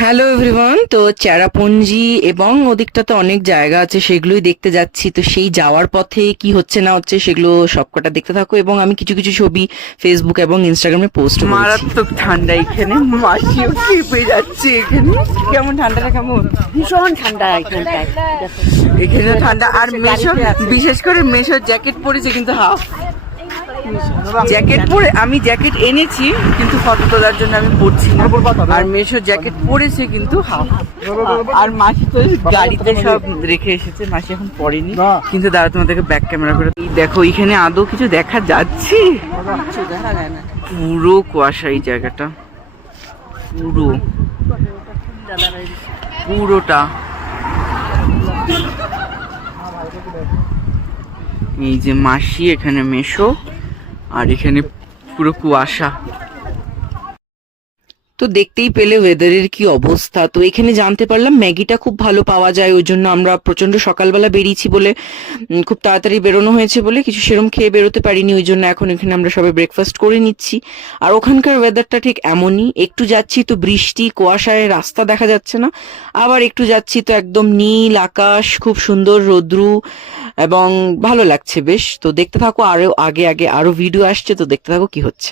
Hello everyone, তো চেরাপুঞ্জি এবং ওদিকটাতে অনেক জায়গা আছে, সেগুলোই দেখতে যাচ্ছি। তো সেই যাওয়ার পথে কি হচ্ছে না হচ্ছে সেগুলো সবকটা দেখতে থাকো, এবং আমি কিছু কিছু ছবি ফেসবুক এবং ইনস্টাগ্রামে পোস্ট করেছি। মারাত্মক ঠান্ডা এখানে, মাসিও কেঁপে যাচ্ছে এখানে। কেমন ঠান্ডাটা কেমন? ভীষণ ঠান্ডা এখানটায়। এখানে ঠান্ডা। আর মেশো, বিশেষ করে মেশো জ্যাকেট পরেছে কিন্তু হাফ জ্যাকেট পরে। আমি জ্যাকেট এনেছি কিন্তু ফটো তোলার জন্য আমি পরছি না। আর মেশো জ্যাকেট পরেছে কিন্তু হাফ। আর মাসি তো গাড়িতে সব রেখে এসেছে, মাসি এখন পরেনি। কিন্তু দাঁড়া, তোমাদেরকে ব্যাক ক্যামেরা করে দেখো, এখানে আদৌ কিছু দেখা যাচ্ছে? পুরো কুয়াশা এই জায়গাটা, পুরোটা। এই যে মাসি, এখানে মেশো, আর এখানে পুরো কুয়াশা। তো দেখতেই পেলে ওয়েদারের কি অবস্থা। তো এখানে জানতে পারলাম ম্যাগিটা খুব ভালো পাওয়া যায়, ওই জন্য আমরা প্রচন্ড সকালবেলা বেরিয়েছি বলে, খুব তাড়াতাড়ি বেরোনো হয়েছে বলে কিছু সেরম খেয়ে বেরোতে পারিনি। ওই জন্য এখন এখানে আমরা সবাই ব্রেকফাস্ট করে নিচ্ছি। আর ওখানকার ওয়েদারটা ঠিক এমনই, একটু যাচ্ছি তো বৃষ্টি, কুয়াশায় রাস্তা দেখা যাচ্ছে না, আবার একটু যাচ্ছি তো একদম নীল আকাশ, খুব সুন্দর রোদ্রু, এবং ভালো লাগছে বেশ। তো দেখতে থাকো, আরো আগে আগে আরো ভিডিও আসছে, তো দেখতে থাকো কি হচ্ছে।